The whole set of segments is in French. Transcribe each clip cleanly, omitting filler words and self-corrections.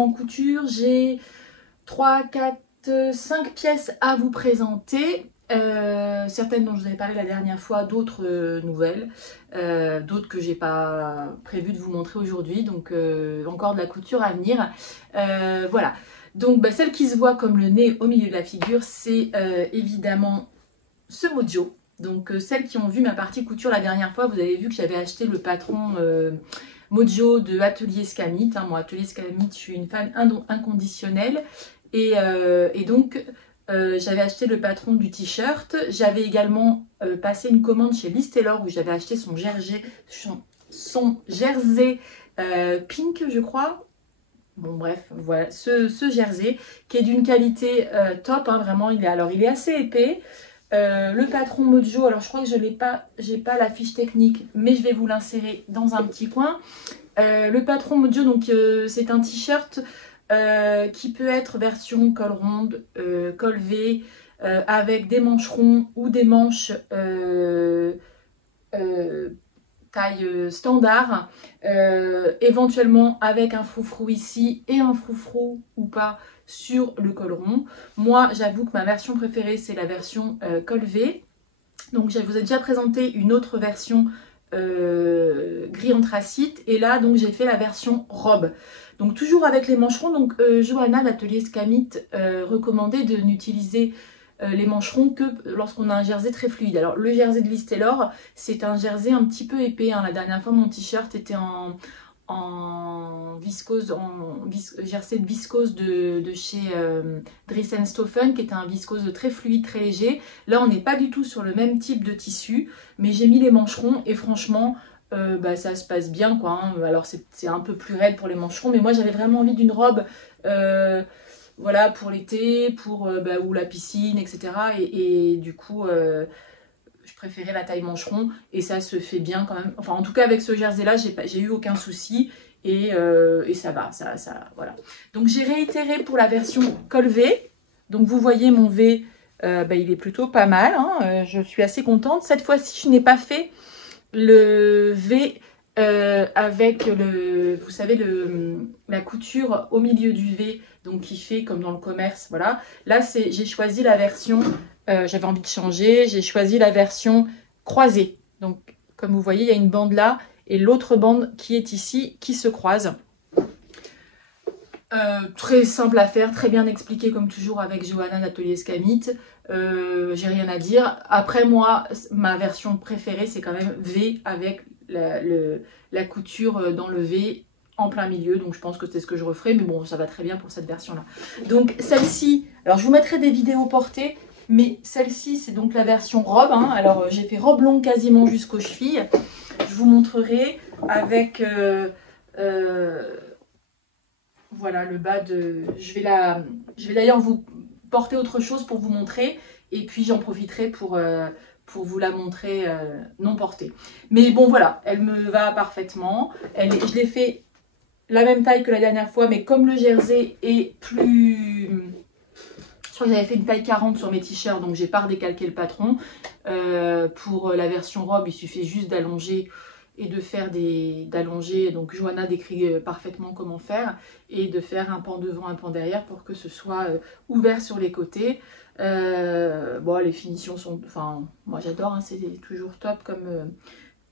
en couture. J'ai 3, 4, 5 pièces à vous présenter. Certaines dont je vous avais parlé la dernière fois, d'autres nouvelles, d'autres que j'ai pas prévu de vous montrer aujourd'hui, donc encore de la couture à venir. Voilà, donc celle qui se voit comme le nez au milieu de la figure, c'est évidemment ce Mojo. Donc celles qui ont vu ma partie couture la dernière fois, vous avez vu que j'avais acheté le patron Mojo de Atelier Scamit. Moi, Atelier Scamit, je suis une fan inconditionnelle. Et donc, j'avais acheté le patron du t-shirt. J'avais également passé une commande chez Liz Taylor où j'avais acheté son jersey pink, je crois. Bon, bref, voilà, ce jersey qui est d'une qualité top, vraiment. Il est assez épais. Le patron Mojo, alors je crois que je n'ai pas, j'ai pas la fiche technique, mais je vais vous l'insérer dans un petit coin. Le patron Mojo, donc c'est un t-shirt qui peut être version col ronde, col V, avec des mancherons ou des manches taille standard, éventuellement avec un froufrou ici et un froufrou ou pas sur le col rond. Moi, j'avoue que ma version préférée, c'est la version col V. Donc, je vous ai déjà présenté une autre version gris anthracite. Et là, donc, j'ai fait la version robe. Donc, toujours avec les mancherons. Donc, Johanna, l'atelier Scamit, recommandait de n'utiliser les mancherons que lorsqu'on a un jersey très fluide. Alors, le jersey de Liz Taylor, c'est un jersey un petit peu épais. La dernière fois, mon t-shirt était en viscose, jersey de viscose de chez Dries & Stoffen, qui était un viscose très fluide, très léger. Là, on n'est pas du tout sur le même type de tissu, mais j'ai mis les mancherons et franchement, ça se passe bien, quoi. Alors, c'est un peu plus raide pour les mancherons, mais moi, j'avais vraiment envie d'une robe, voilà, pour l'été, ou la piscine, etc. Et du coup, je préférais la taille mancheron et ça se fait bien quand même. Enfin, en tout cas, avec ce jersey-là, j'ai eu aucun souci et ça va, voilà. Donc, j'ai réitéré pour la version col V. Donc, vous voyez mon V, il est plutôt pas mal. Je suis assez contente. Cette fois-ci, je n'ai pas fait le V avec vous savez, la couture au milieu du V, donc qui fait comme dans le commerce, voilà. Là, j'ai choisi la version, j'avais envie de changer, j'ai choisi la version croisée. Donc, comme vous voyez, il y a une bande là et l'autre bande qui est ici, qui se croise. Très simple à faire, très bien expliqué comme toujours avec Johanna d'Atelier Scamit. J'ai rien à dire. Après, moi, ma version préférée, c'est quand même V avec la couture dans le V en plein milieu. Donc, je pense que c'est ce que je referai. Mais bon, ça va très bien pour cette version-là. Donc, celle-ci, alors je vous mettrai des vidéos portées. Mais celle-ci, c'est donc la version robe. Alors, j'ai fait robe longue quasiment jusqu'aux chevilles. Je vous montrerai avec... voilà le bas de... Je vais d'ailleurs vous porter autre chose pour vous montrer. Et puis j'en profiterai pour vous la montrer non portée. Mais bon voilà, elle me va parfaitement. Je l'ai fait la même taille que la dernière fois. Mais comme le jersey est plus... Je crois que j'avais fait une taille 40 sur mes t-shirts. Donc j'ai pas redécalqué le patron. Pour la version robe, il suffit juste d'allonger... et de faire d'allonger, donc Johanna décrit parfaitement comment faire, et de faire un pan devant, un pan derrière pour que ce soit ouvert sur les côtés. Bon, les finitions sont, enfin, moi j'adore, c'est toujours top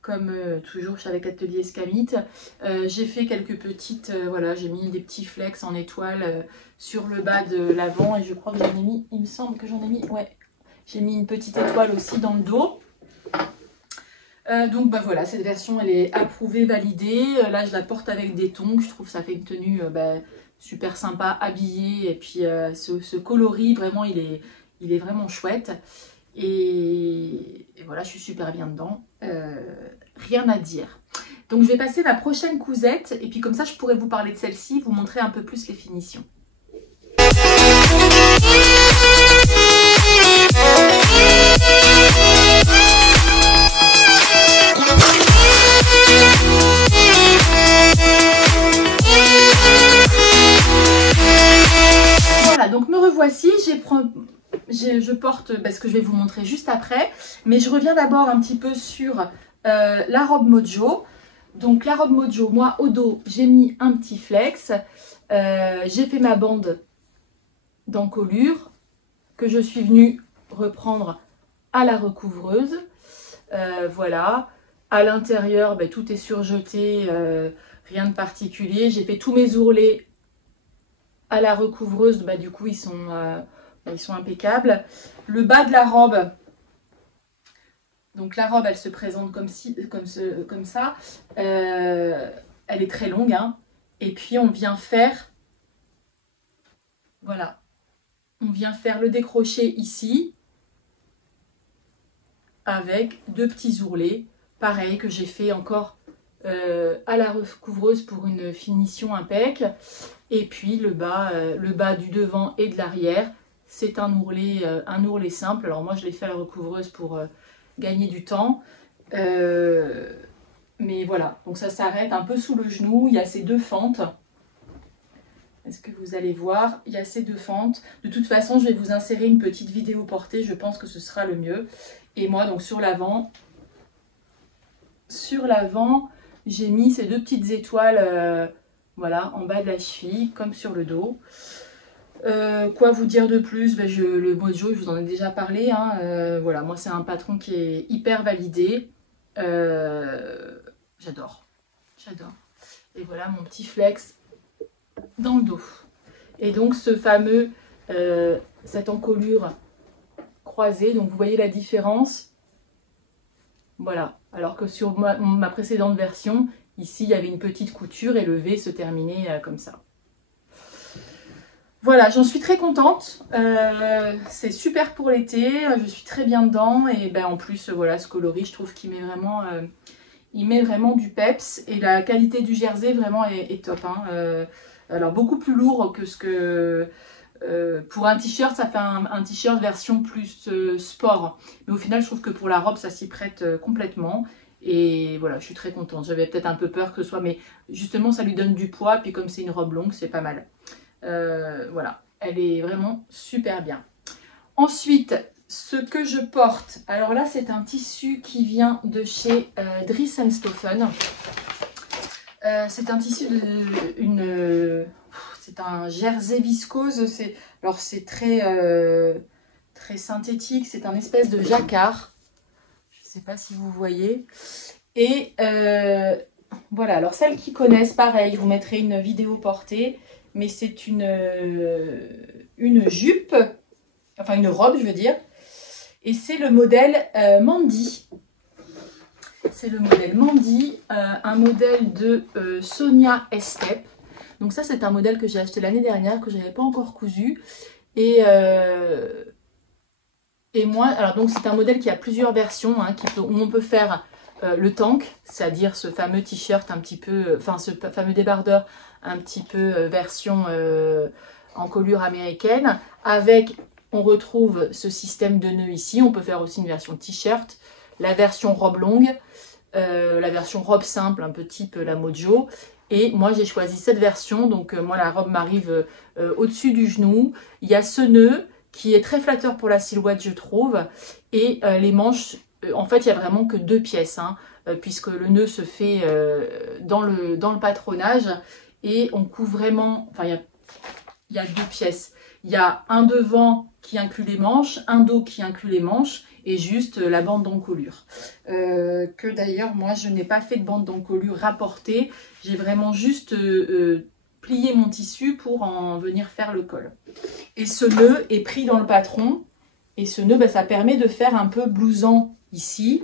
comme toujours avec Atelier Scamit. J'ai fait quelques petites, voilà, j'ai mis des petits flex en étoile sur le bas de l'avant, et je crois que j'en ai mis, il me semble que j'en ai mis, ouais, j'ai mis une petite étoile aussi dans le dos. Donc voilà, cette version elle est approuvée, validée. Là je la porte avec des tongs, je trouve que ça fait une tenue super sympa, habillée. Et puis ce coloris, vraiment il est vraiment chouette. Et voilà, je suis super bien dedans. Rien à dire. Donc je vais passer à la prochaine cousette. Et puis comme ça je pourrais vous parler de celle-ci, vous montrer un peu plus les finitions. Voilà, donc me revoici, je porte ce que je vais vous montrer juste après, mais je reviens d'abord un petit peu sur la robe Mojo. Donc la robe Mojo, moi au dos, j'ai mis un petit flex. J'ai fait ma bande d'encolure que je suis venue reprendre à la recouvreuse. Voilà. À l'intérieur, ben, tout est surjeté, rien de particulier. J'ai fait tous mes ourlets à la recouvreuse. Ben, du coup, ils sont impeccables. Le bas de la robe, donc la robe, elle se présente comme ça. Elle est très longue, hein. Et puis on vient faire, voilà, on vient faire le décroché ici avec 2 petits ourlets, pareil que j'ai fait encore à la recouvreuse pour une finition impec. Et puis le bas du devant et de l'arrière, c'est un ourlet simple. Alors moi je l'ai fait à la recouvreuse pour gagner du temps. Mais voilà, donc ça s'arrête un peu sous le genou. Il y a ces 2 fentes. Est-ce que vous allez voir? Il y a ces 2 fentes. De toute façon, je vais vous insérer une petite vidéo portée. Je pense que ce sera le mieux. Et moi, donc sur l'avant, j'ai mis ces 2 petites étoiles, voilà, en bas de la cheville, comme sur le dos. Quoi vous dire de plus? Ben, le Mojo, je vous en ai déjà parlé, hein. Voilà, moi c'est un patron qui est hyper validé. J'adore. Et voilà mon petit flex dans le dos. Et donc cette encolure croisée, donc vous voyez la différence. Voilà, alors que sur ma précédente version, ici il y avait une petite couture et le V se terminait comme ça. Voilà, j'en suis très contente. C'est super pour l'été, je suis très bien dedans. Et ben, en plus, voilà, ce coloris, je trouve qu'il met vraiment du peps. Et la qualité du jersey, vraiment, est top, hein. Alors, beaucoup plus lourd que ce que... pour un t-shirt, ça fait un t-shirt version plus sport. Mais au final, je trouve que pour la robe, ça s'y prête complètement. Et voilà, je suis très contente. J'avais peut-être un peu peur que ce soit... Mais justement, ça lui donne du poids. Puis comme c'est une robe longue, c'est pas mal. Voilà, elle est vraiment super bien. Ensuite, ce que je porte, alors là c'est un tissu qui vient de chez Dries & Stoffen. C'est un tissu c'est un jersey viscose. Alors c'est très synthétique, c'est un espèce de jacquard. Je ne sais pas si vous voyez. Et voilà, alors celles qui connaissent, pareil, je vous mettrai une vidéo portée. Mais c'est une jupe, enfin une robe, je veux dire. Et c'est le modèle Mandy. C'est le modèle Mandy, un modèle de Sonia Estep. Donc ça, c'est un modèle que j'ai acheté l'année dernière, que je n'avais pas encore cousu. Et moi, alors donc c'est un modèle qui a plusieurs versions, hein, où on peut faire le tank, c'est-à-dire ce fameux t-shirt un petit peu, enfin ce fameux débardeur un petit peu version encolure américaine. Avec, on retrouve ce système de nœuds ici. On peut faire aussi une version t-shirt, la version robe longue, la version robe simple, un peu type la Mojo. Et moi j'ai choisi cette version, donc moi la robe m'arrive au-dessus du genou. Il y a ce nœud qui est très flatteur pour la silhouette, je trouve. Et les manches, en fait il n'y a vraiment que 2 pièces, hein, puisque le nœud se fait dans le patronage. Et on couvre vraiment, enfin il y a 2 pièces. Il y a un devant qui inclut les manches, un dos qui inclut les manches et juste la bande d'encolure. Que d'ailleurs moi je n'ai pas fait de bande d'encolure rapportée. J'ai vraiment juste plié mon tissu pour en venir faire le col. Et ce nœud est pris dans le patron. Et ce nœud, ça permet de faire un peu blouson ici.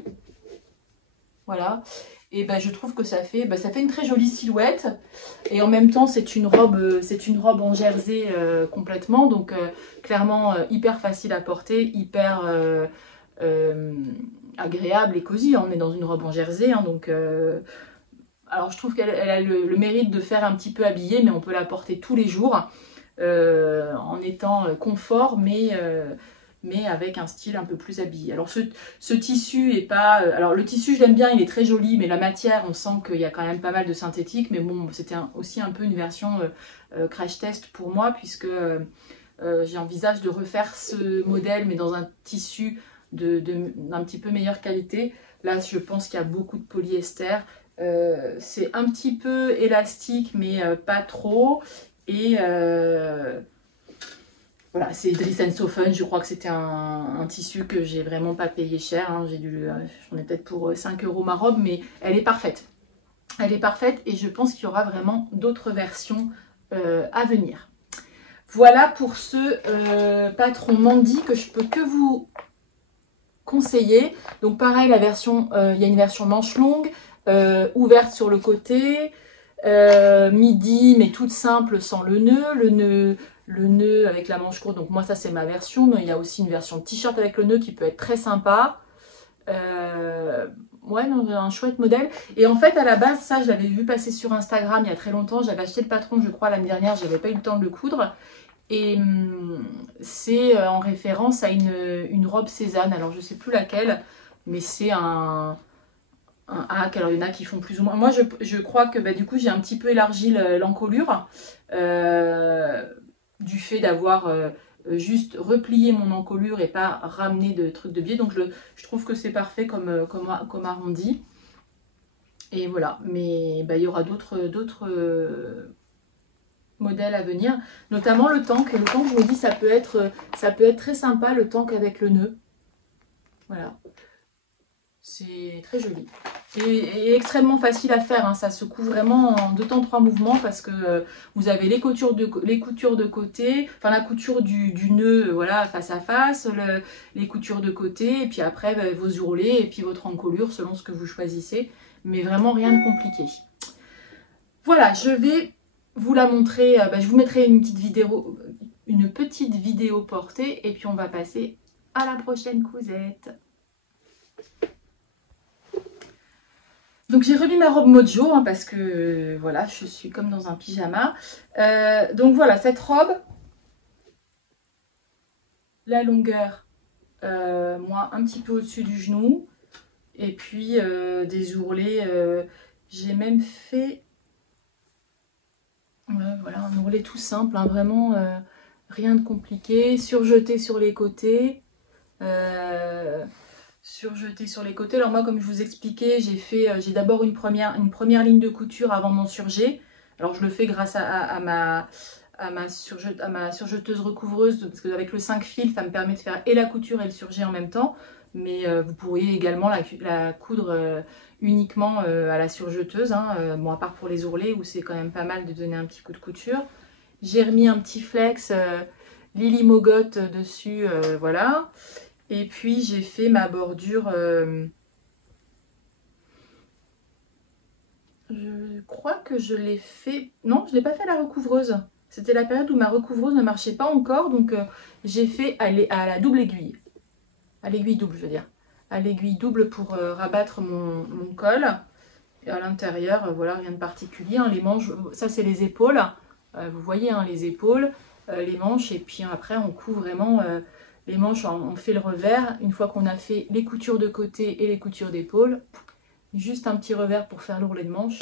Voilà. Et je trouve que ça fait une très jolie silhouette. Et en même temps, c'est une robe en jersey complètement. Donc, clairement, hyper facile à porter, hyper agréable et cosy. On est dans une robe en jersey. Hein, donc, alors, je trouve qu'elle a le mérite de faire un petit peu habillée, mais on peut la porter tous les jours en étant confort, mais avec un style un peu plus habillé. Alors ce tissu est pas... alors le tissu je l'aime bien, il est très joli, mais la matière on sent qu'il y a quand même pas mal de synthétique. Mais bon, c'était aussi un peu une version crash test pour moi, puisque j'envisage de refaire ce modèle, mais dans un tissu d'un petit peu meilleure qualité. Là je pense qu'il y a beaucoup de polyester, C'est un petit peu élastique, mais pas trop. Et voilà, c'est Dries & Soffen. Je crois que c'était un tissu que j'ai vraiment pas payé cher. Hein. J'en ai peut-être pour 5 € ma robe, mais elle est parfaite. Elle est parfaite et je pense qu'il y aura vraiment d'autres versions à venir. Voilà pour ce patron Mandy que je peux que vous conseiller. Donc pareil, la version, il y a une version manche longue, ouverte sur le côté, midi mais toute simple sans le nœud avec la manche courte. Donc moi ça c'est ma version, mais il y a aussi une version t-shirt avec le nœud qui peut être très sympa. Ouais, non, un chouette modèle. Et en fait à la base ça je l'avais vu passer sur Instagram il y a très longtemps. J'avais acheté le patron je crois l'année dernière, j'avais pas eu le temps de le coudre. Et c'est en référence à une robe Cézanne. Alors je sais plus laquelle, mais c'est un hack. Alors il y en a qui font plus ou moins. Moi je crois que bah, du coup j'ai un petit peu élargi l'encolure du fait d'avoir juste replié mon encolure et pas ramené de trucs de biais. Donc je trouve que c'est parfait comme arrondi. Et voilà, mais bah, il y aura d'autres modèles à venir, notamment le tank. Le tank, je vous dis, ça peut être très sympa, le tank avec le nœud. Voilà, c'est très joli et extrêmement facile à faire. Hein. Ça se coud vraiment en 2 temps 3 mouvements parce que vous avez les coutures de côté, enfin la couture du nœud, voilà, face à face, les coutures de côté, et puis après bah, vos ourlets et puis votre encolure selon ce que vous choisissez, mais vraiment rien de compliqué. Voilà, je vais vous la montrer, bah, je vous mettrai une petite vidéo portée et puis on va passer à la prochaine cousette. Donc j'ai remis ma robe Mojo hein, parce que voilà, je suis comme dans un pyjama. Donc voilà, cette robe, la longueur, moi un petit peu au-dessus du genou et puis des ourlets, j'ai même fait... Voilà, un ourlet tout simple, hein, vraiment rien de compliqué. Surjeté sur les côtés. Surjeté sur les côtés. Alors moi, comme je vous expliquais, j'ai d'abord une première ligne de couture avant mon surjet. Alors je le fais grâce à ma surjeteuse recouvreuse, parce qu'avec le 5 fils, ça me permet de faire et la couture et le surjet en même temps. Mais vous pourriez également la coudre uniquement à la surjeteuse, hein, bon, à part pour les ourlets où c'est quand même pas mal de donner un petit coup de couture. J'ai remis un petit flex Lily Mogotte dessus, voilà. Et puis j'ai fait ma bordure, je crois que je l'ai fait, non je l'ai pas fait à la recouvreuse. C'était la période où ma recouvreuse ne marchait pas encore, donc j'ai fait à la double aiguille. À l'aiguille double, je veux dire. À l'aiguille double pour rabattre mon col. Et à l'intérieur, voilà, rien de particulier. Hein. Les manches, ça c'est les épaules. Vous voyez, hein, les épaules, les manches. Et puis après, on coud vraiment les manches. On fait le revers. Une fois qu'on a fait les coutures de côté et les coutures d'épaule, juste un petit revers pour faire l'ourlet de manche.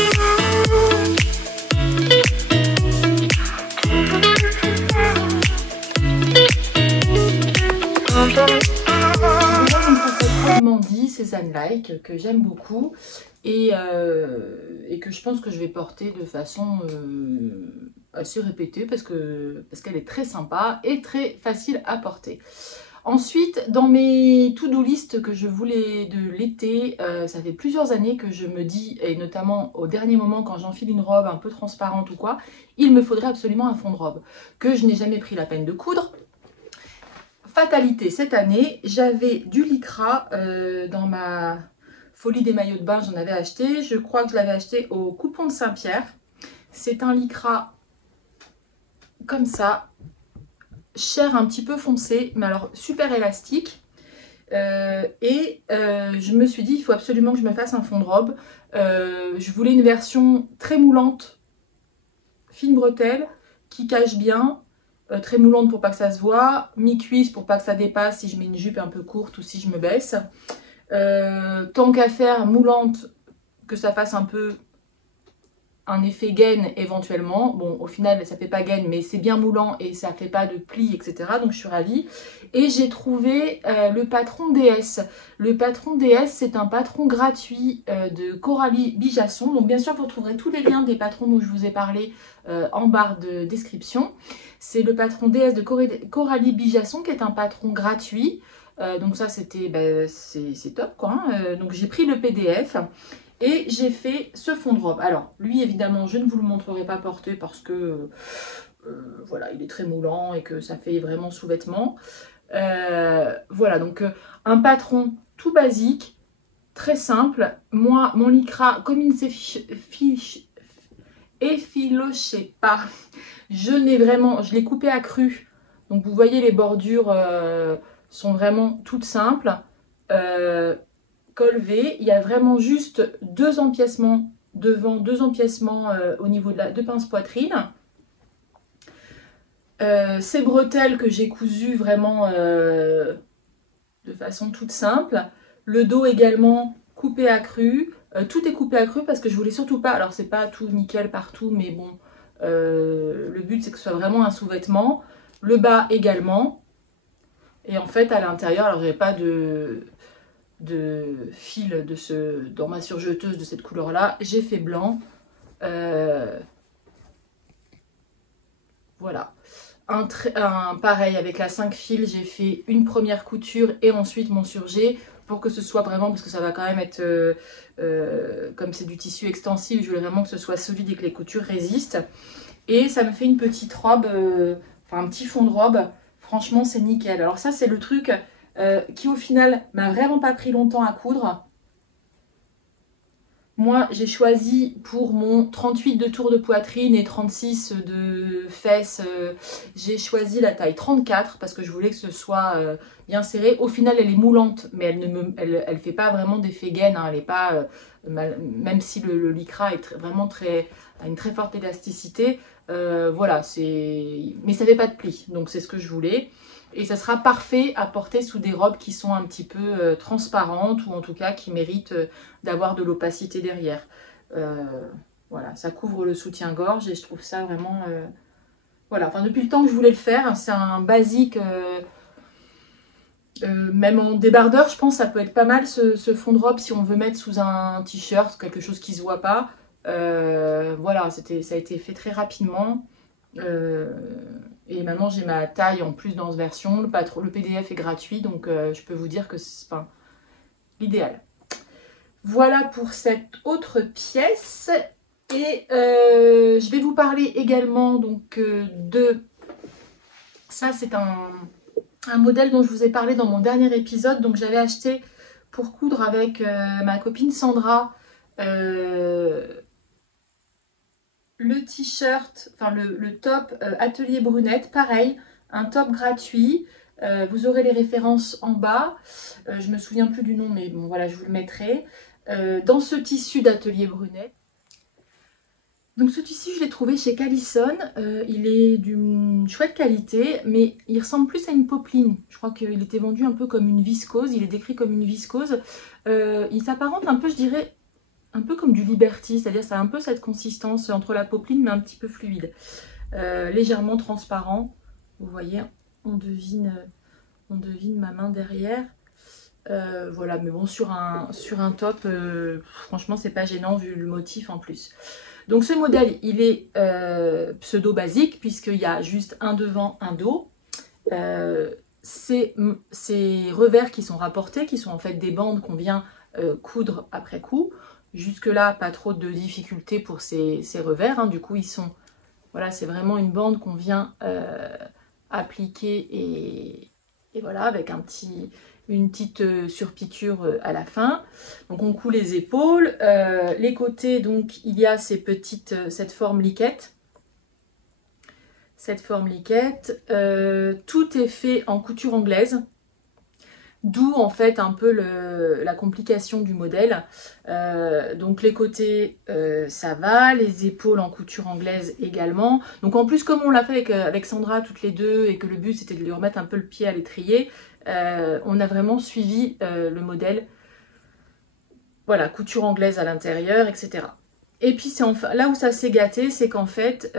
Mandy, Cézanne-like, que j'aime beaucoup et que je pense que je vais porter de façon assez répétée parce qu'elle est très sympa et très facile à porter. Ensuite, dans mes to-do list que je voulais de l'été, ça fait plusieurs années que je me dis, et notamment au dernier moment quand j'enfile une robe un peu transparente ou quoi, il me faudrait absolument un fond de robe que je n'ai jamais pris la peine de coudre. Fatalité, cette année, j'avais du lycra dans ma folie des maillots de bain, j'en avais acheté. Je crois que je l'avais acheté au Coupon de Saint-Pierre. C'est un lycra comme ça, chair un petit peu foncé, mais alors super élastique. Je me suis dit, il faut absolument que je me fasse un fond de robe. Je voulais une version très moulante, fine bretelle, qui cache bien. Très moulante pour pas que ça se voit, mi-cuisse pour pas que ça dépasse si je mets une jupe un peu courte ou si je me baisse. Tant qu'à faire, moulante, que ça fasse un peu un effet gaine éventuellement. Bon, au final, ça fait pas gaine, mais c'est bien moulant et ça fait pas de plis, etc. Donc, je suis ravie. Et j'ai trouvé le patron DS. Le patron DS, c'est un patron gratuit de Coralie Bijasson. Donc, bien sûr, vous trouverez tous les liens des patrons dont je vous ai parlé en barre de description. C'est le patron DS de Coralie Bijasson qui est un patron gratuit. Donc ça, c'était, c'est top, quoi. Hein. Donc, j'ai pris le PDF. Et j'ai fait ce fond de robe. Alors, lui, évidemment, je ne vous le montrerai pas porté parce que, voilà, il est très moulant et que ça fait vraiment sous-vêtement. Voilà, donc un patron tout basique, très simple. Moi, mon lycra, comme il ne s'effilochait pas, je l'ai coupé à cru. Donc, vous voyez, les bordures sont vraiment toutes simples. Col V, il y a vraiment juste 2 empiècements devant, 2 empiècements au niveau de pince poitrine. Ces bretelles que j'ai cousues vraiment de façon toute simple. Le dos également coupé à cru. Tout est coupé à cru parce que je voulais surtout pas, alors c'est pas tout nickel partout, mais bon, le but c'est que ce soit vraiment un sous-vêtement. Le bas également. Et en fait à l'intérieur, alors j'avais pas de fil dans ma surjeteuse de cette couleur là, j'ai fait blanc. Voilà, pareil avec la 5 fils, j'ai fait une première couture et ensuite mon surjet pour que ce soit vraiment, parce que ça va quand même être comme c'est du tissu extensif, je voulais vraiment que ce soit solide et que les coutures résistent. Et ça me fait une petite robe, enfin un petit fond de robe. Franchement, c'est nickel. Alors ça, c'est le truc qui au final m'a vraiment pas pris longtemps à coudre. Moi, j'ai choisi pour mon 38 de tour de poitrine et 36 de fesses, j'ai choisi la taille 34 parce que je voulais que ce soit bien serré. Au final, elle est moulante, mais elle fait pas vraiment d'effet gaine. Hein, elle est pas, même si le lycra est a une très forte élasticité. Voilà, mais ça fait pas de plis, donc c'est ce que je voulais. Et ça sera parfait à porter sous des robes qui sont un petit peu transparentes ou en tout cas qui méritent d'avoir de l'opacité derrière. Voilà, ça couvre le soutien-gorge et je trouve ça vraiment... Voilà, enfin depuis le temps que je voulais le faire, c'est un basique, même en débardeur, je pense que ça peut être pas mal ce fond de robe si on veut mettre sous un t-shirt, quelque chose qui se voit pas. Voilà, ça a été fait très rapidement. Et maintenant j'ai ma taille en plus dans cette version. Le PDF est gratuit, donc je peux vous dire que c'est l'idéal. Voilà pour cette autre pièce. Et je vais vous parler également donc de... Ça c'est un modèle dont je vous ai parlé dans mon dernier épisode. Donc j'avais acheté pour coudre avec ma copine Sandra le t-shirt, enfin le top Atelier Brunette, pareil, un top gratuit. Vous aurez les références en bas. Je me souviens plus du nom, mais bon voilà, je vous le mettrai. Dans ce tissu d'Atelier Brunette. Donc ce tissu, je l'ai trouvé chez Callison. Il est d'une chouette qualité, mais il ressemble plus à une popeline. Je crois qu'il était vendu un peu comme une viscose. Il est décrit comme une viscose. Il s'apparente un peu, je dirais, un peu comme du Liberty, c'est-à-dire ça a un peu cette consistance entre la popeline mais un petit peu fluide, légèrement transparent. Vous voyez, on devine ma main derrière. Voilà, mais bon, sur un top, franchement c'est pas gênant vu le motif en plus. Donc ce modèle, il est pseudo basique puisqu'il y a juste un devant, un dos. Ces revers qui sont rapportés, qui sont en fait des bandes qu'on vient coudre après coup. Jusque là, pas trop de difficultés pour ces revers. Hein. Du coup, voilà, c'est vraiment une bande qu'on vient appliquer et voilà, avec une petite surpiqûre à la fin. Donc on coud les épaules. Les côtés, donc il y a cette forme liquette. Tout est fait en couture anglaise. D'où en fait un peu la complication du modèle. Donc les côtés ça va, les épaules en couture anglaise également. Donc en plus comme on l'a fait avec Sandra toutes les deux et que le but c'était de lui remettre un peu le pied à l'étrier, on a vraiment suivi le modèle. Voilà, couture anglaise à l'intérieur, etc. Et puis c'est enfin là où ça s'est gâté, c'est qu'en fait,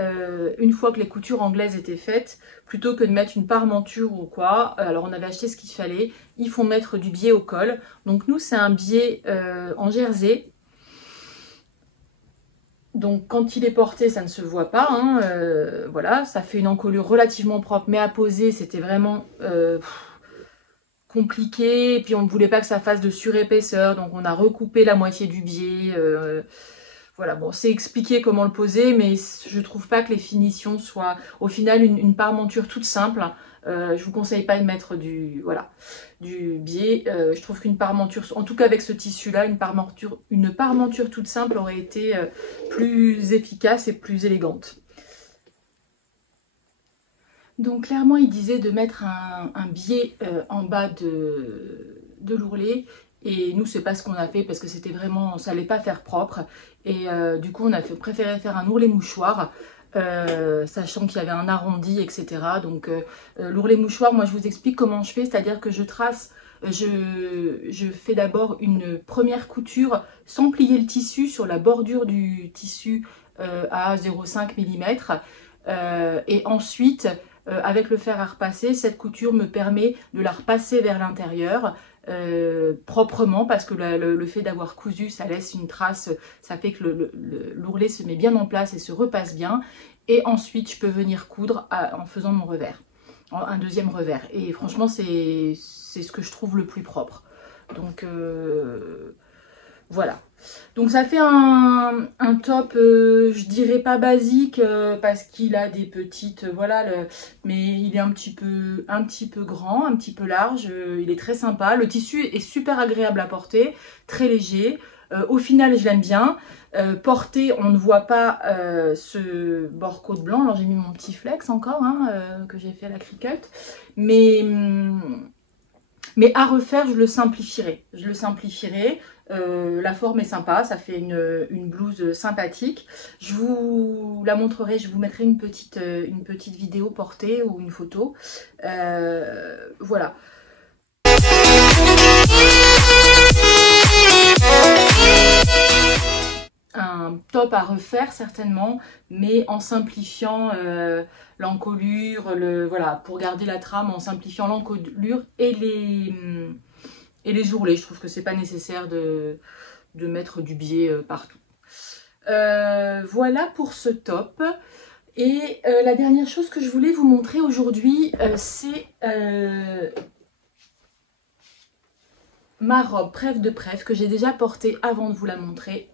une fois que les coutures anglaises étaient faites, plutôt que de mettre une parmenture ou quoi, alors on avait acheté ce qu'il fallait, ils font mettre du biais au col. Donc nous c'est un biais en jersey. Donc quand il est porté, ça ne se voit pas, hein, voilà, ça fait une encolure relativement propre, mais à poser, c'était vraiment compliqué. Et puis on ne voulait pas que ça fasse de surépaisseur, donc on a recoupé la moitié du biais. Voilà, bon, c'est expliqué comment le poser, mais je trouve pas que les finitions soient... Au final, une parmenture toute simple. Je vous conseille pas de mettre du biais. Je trouve qu'une parmenture, en tout cas avec ce tissu-là, une parmenture toute simple aurait été plus efficace et plus élégante. Donc clairement, il disait de mettre un biais en bas de l'ourlet. Et nous, c'est pas ce qu'on a fait parce que c'était vraiment, ça allait pas faire propre. Et du coup, on a préféré faire un ourlet mouchoir, sachant qu'il y avait un arrondi, etc. Donc l'ourlet mouchoir, moi je vous explique comment je fais, c'est-à-dire que je trace, je fais d'abord une première couture sans plier le tissu sur la bordure du tissu à 0,5 mm. Et ensuite, avec le fer à repasser, cette couture me permet de la repasser vers l'intérieur. Proprement, parce que le fait d'avoir cousu, ça laisse une trace, ça fait que l'ourlet se met bien en place et se repasse bien. Et ensuite, je peux venir coudre en faisant mon revers, un deuxième revers. Et franchement, c'est ce que je trouve le plus propre. Donc voilà. Donc ça fait un top, je dirais pas basique, parce qu'il a des petites, voilà, mais il est un petit peu grand, un petit peu large, il est très sympa. Le tissu est super agréable à porter, très léger. Au final, je l'aime bien. Porté, on ne voit pas ce bord côte blanc. Alors j'ai mis mon petit flex encore, hein, que j'ai fait à la Cricut. Mais à refaire, je le simplifierai. La forme est sympa, ça fait une blouse sympathique. Je vous la montrerai, je vous mettrai une petite vidéo portée ou une photo. Voilà. Un top à refaire certainement, mais en simplifiant l'encolure, voilà, pour garder la trame, en simplifiant l'encolure et les ourlets. Je trouve que c'est pas nécessaire de mettre du biais partout. Voilà pour ce top. Et la dernière chose que je voulais vous montrer aujourd'hui, c'est ma robe Prève de Prève que j'ai déjà portée avant de vous la montrer,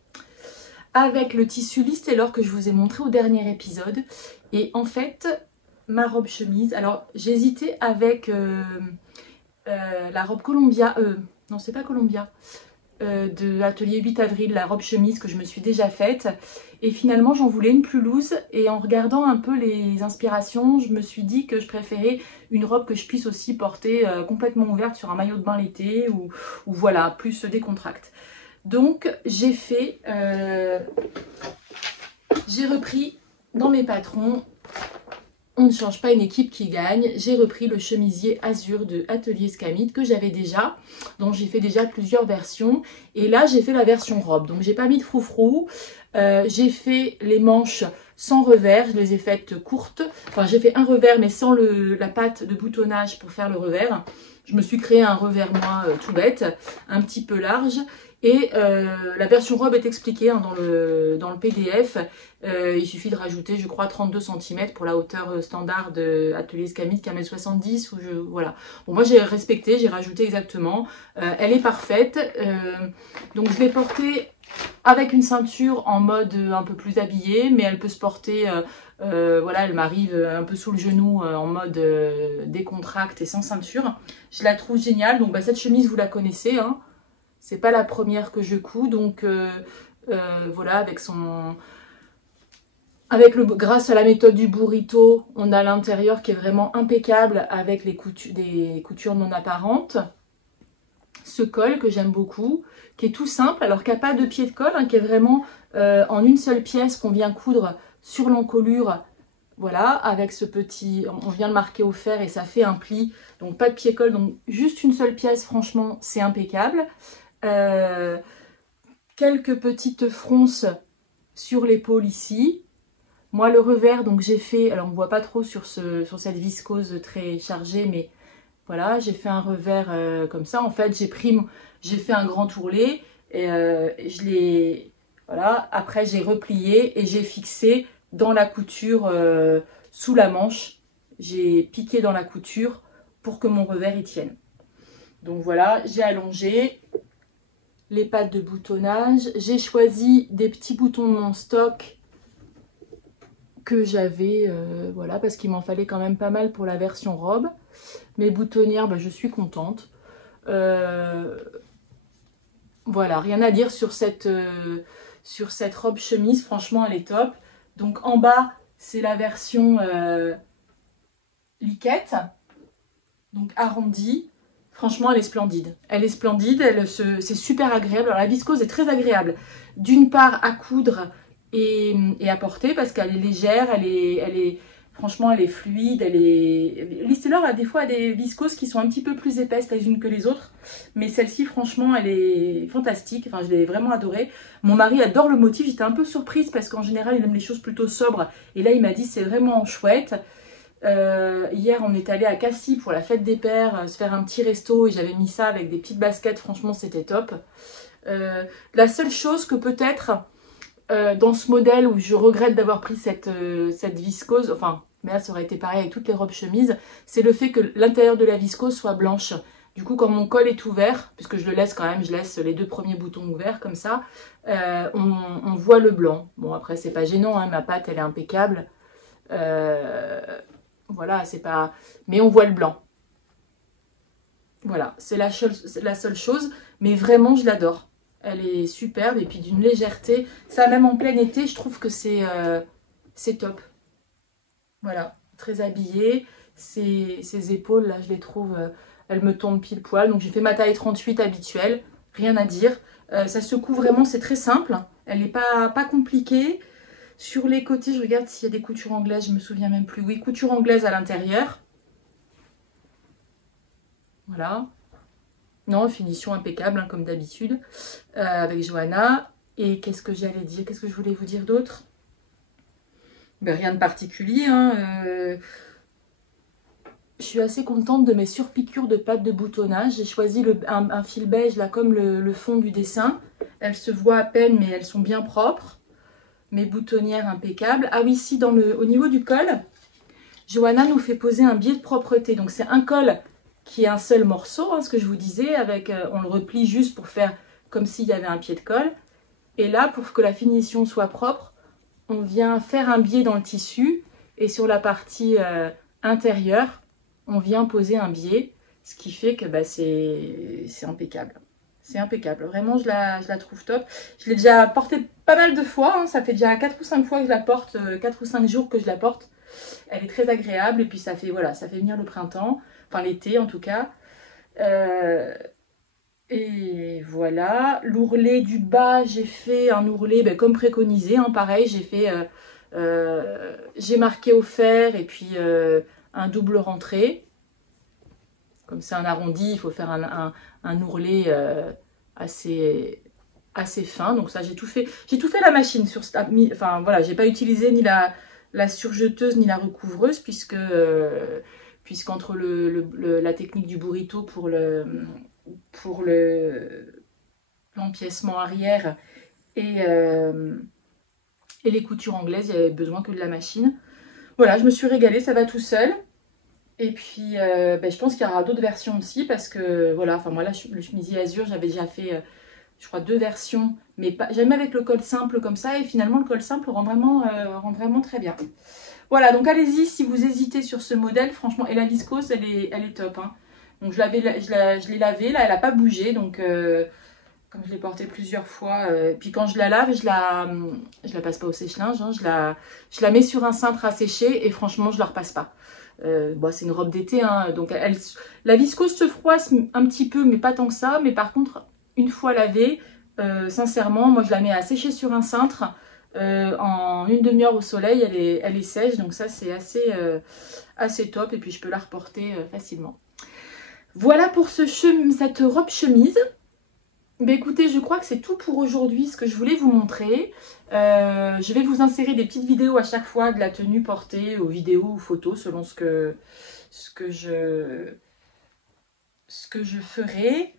avec le tissu Liste Taylor que je vous ai montré au dernier épisode. Et en fait, ma robe chemise, alors j'hésitais avec la robe Columbia, non c'est pas Columbia, de l'atelier 8 avril, la robe chemise que je me suis déjà faite. Et finalement j'en voulais une plus loose, et en regardant un peu les inspirations, je me suis dit que je préférais une robe que je puisse aussi porter complètement ouverte sur un maillot de bain l'été, ou voilà, plus décontracte. Donc j'ai fait, j'ai repris dans mes patrons, on ne change pas une équipe qui gagne, j'ai repris le chemisier Azur de Atelier Scamite que j'avais déjà, dont j'ai fait déjà plusieurs versions. Et là j'ai fait la version robe, donc j'ai pas mis de froufrou, j'ai fait les manches sans revers, je les ai faites courtes, enfin j'ai fait un revers mais sans la patte de boutonnage pour faire le revers. Je me suis créé un revers moi tout bête, un petit peu large. Et la version robe est expliquée hein, dans le PDF. Il suffit de rajouter, je crois, 32 cm pour la hauteur standard de Atelier Scamite qui est 1,70 m. Voilà. Bon, moi, j'ai respecté, j'ai rajouté exactement. Elle est parfaite. Donc, je l'ai portée avec une ceinture en mode un peu plus habillé, mais elle peut se porter... voilà, elle m'arrive un peu sous le genou en mode décontracte et sans ceinture. Je la trouve géniale. Donc, bah, cette chemise, vous la connaissez, hein. C'est pas la première que je couds, donc voilà, grâce à la méthode du burrito, on a l'intérieur qui est vraiment impeccable avec des coutures non apparentes. Ce col que j'aime beaucoup, qui est tout simple, alors qu'il n'y a pas de pied de colle, hein, qui est vraiment en une seule pièce qu'on vient coudre sur l'encolure. Voilà, avec ce petit, on vient le marquer au fer et ça fait un pli, donc pas de pied-colle, donc juste une seule pièce, franchement, c'est impeccable. Quelques petites fronces sur l'épaule ici. Moi, le revers, donc j'ai fait, alors on ne voit pas trop sur cette viscose très chargée, mais voilà, j'ai fait un revers comme ça. En fait, j'ai fait un grand ourlet et je l'ai, voilà. Après, j'ai replié et j'ai fixé dans la couture sous la manche. J'ai piqué dans la couture pour que mon revers y tienne. Donc voilà, j'ai allongé les pattes de boutonnage. J'ai choisi des petits boutons de mon stock que j'avais, voilà, parce qu'il m'en fallait quand même pas mal pour la version robe. Mes boutonnières, je suis contente. Voilà, rien à dire sur cette robe chemise. Franchement, elle est top. Donc en bas, c'est la version liquette, donc arrondie. Franchement, elle est splendide. Elle est splendide, c'est super agréable. Alors la viscose est très agréable. D'une part à coudre et à porter parce qu'elle est légère, franchement, elle est fluide. Liz Taylor a des fois des viscoses qui sont un petit peu plus épaisses les unes que les autres. Mais celle-ci, franchement, elle est fantastique. Enfin, je l'ai vraiment adorée. Mon mari adore le motif. J'étais un peu surprise parce qu'en général, il aime les choses plutôt sobres. Et là, il m'a dit c'est vraiment chouette. Hier, on est allé à Cassis pour la fête des pères, se faire un petit resto. Et j'avais mis ça avec des petites baskets. Franchement, c'était top. La seule chose que peut-être... dans ce modèle où je regrette d'avoir pris cette viscose, enfin, mais là ça aurait été pareil avec toutes les robes chemises, c'est le fait que l'intérieur de la viscose soit blanche. Du coup, quand mon col est ouvert, puisque je le laisse quand même, je laisse les 2 premiers boutons ouverts comme ça, on voit le blanc. Bon, après, c'est pas gênant, hein, ma pâte, elle est impeccable. Voilà, c'est pas... Mais on voit le blanc. Voilà, c'est la seule chose, mais vraiment, je l'adore. Elle est superbe et puis d'une légèreté. Ça, même en plein été, je trouve que c'est top. Voilà, très habillée. Ses épaules, là, je les trouve, elles me tombent pile poil. Donc, j'ai fait ma taille 38 habituelle. Rien à dire. Ça secoue vraiment, c'est très simple. Elle n'est pas compliquée. Sur les côtés, je regarde s'il y a des coutures anglaises. Je me souviens même plus. Oui, couture anglaise à l'intérieur. Voilà. Non, finition impeccable, hein, comme d'habitude, avec Johanna. Et qu'est-ce que j'allais dire? Qu'est-ce que je voulais vous dire d'autre? Rien de particulier. Hein, Je suis assez contente de mes surpiqûres de pâte de boutonnage. J'ai choisi un fil beige, là, comme le fond du dessin. Elles se voient à peine, mais elles sont bien propres. Mes boutonnières impeccables. Ah oui, ici, au niveau du col, Johanna nous fait poser un biais de propreté. Donc, c'est un col... qui est un seul morceau, hein, ce que je vous disais, on le replie juste pour faire comme s'il y avait un pied de colle. Et là, pour que la finition soit propre, on vient faire un biais dans le tissu et sur la partie intérieure, on vient poser un biais, ce qui fait que c'est impeccable. C'est impeccable, vraiment je la trouve top. Je l'ai déjà portée pas mal de fois, hein, ça fait déjà 4 ou 5 fois que je la porte, 4 ou 5 jours que je la porte. Elle est très agréable et puis ça fait venir le printemps. Enfin l'été en tout cas. Et voilà. L'ourlet du bas, j'ai fait un ourlet comme préconisé. Hein, pareil, j'ai marqué au fer et puis un double rentré. Comme c'est un arrondi, il faut faire un ourlet assez fin. Donc ça, j'ai tout fait. J'ai tout fait à la machine. Enfin voilà, j'ai pas utilisé ni la surjeteuse ni la recouvreuse puisqu'entre la technique du burrito pour l'empiècement arrière et les coutures anglaises, il n'y avait besoin que de la machine. Voilà, je me suis régalée, ça va tout seul. Et puis, je pense qu'il y aura d'autres versions aussi parce que, voilà, enfin moi, là, le chemisier azur, j'avais déjà fait, je crois, 2 versions, mais jamais avec le col simple comme ça. Et finalement, le col simple rend vraiment très bien. Voilà, donc allez-y si vous hésitez sur ce modèle, franchement. Et la viscose, elle est top. Hein. Donc je l'ai lavée, là, elle n'a pas bougé. Donc, comme je l'ai portée plusieurs fois. Puis quand je la lave, je la passe pas au sèche-linge. Hein, je la mets sur un cintre à sécher et franchement, je la repasse pas. C'est une robe d'été. Hein, donc la viscose se froisse un petit peu, mais pas tant que ça. Mais par contre, une fois lavée, sincèrement, moi je la mets à sécher sur un cintre. En une demi-heure au soleil, elle est sèche, donc ça c'est assez top et puis je peux la reporter facilement. Voilà pour cette robe chemise. bah écoutez, je crois que c'est tout pour aujourd'hui, ce que je voulais vous montrer. Je vais vous insérer des petites vidéos à chaque fois de la tenue portée, aux vidéos ou photos, selon ce que je ferai.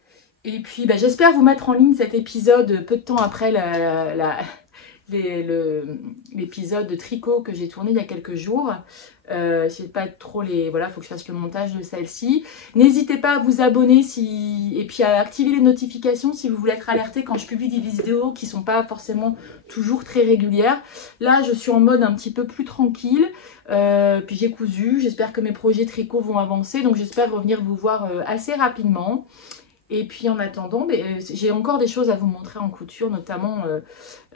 Et puis bah, j'espère vous mettre en ligne cet épisode peu de temps après l'épisode de tricot que j'ai tourné il y a quelques jours. C'est pas trop les... Voilà, il faut que je fasse le montage de celle-ci. N'hésitez pas à vous abonner et puis à activer les notifications si vous voulez être alerté quand je publie des vidéos qui sont pas forcément toujours très régulières. Là, je suis en mode un petit peu plus tranquille. Puis j'ai cousu. J'espère que mes projets tricot vont avancer. Donc j'espère revenir vous voir assez rapidement. Et puis en attendant, j'ai encore des choses à vous montrer en couture, notamment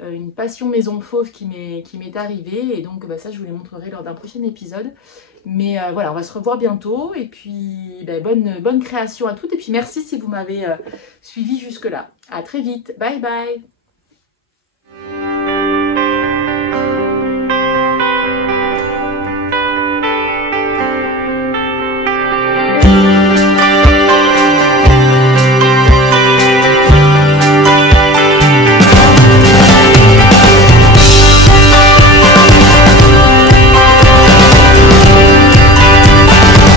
une passion maison fauve qui m'est arrivée. Et donc ça, je vous les montrerai lors d'un prochain épisode. Mais voilà, on va se revoir bientôt. Et puis bonne création à toutes. Et puis merci si vous m'avez suivi jusque-là. À très vite. Bye bye.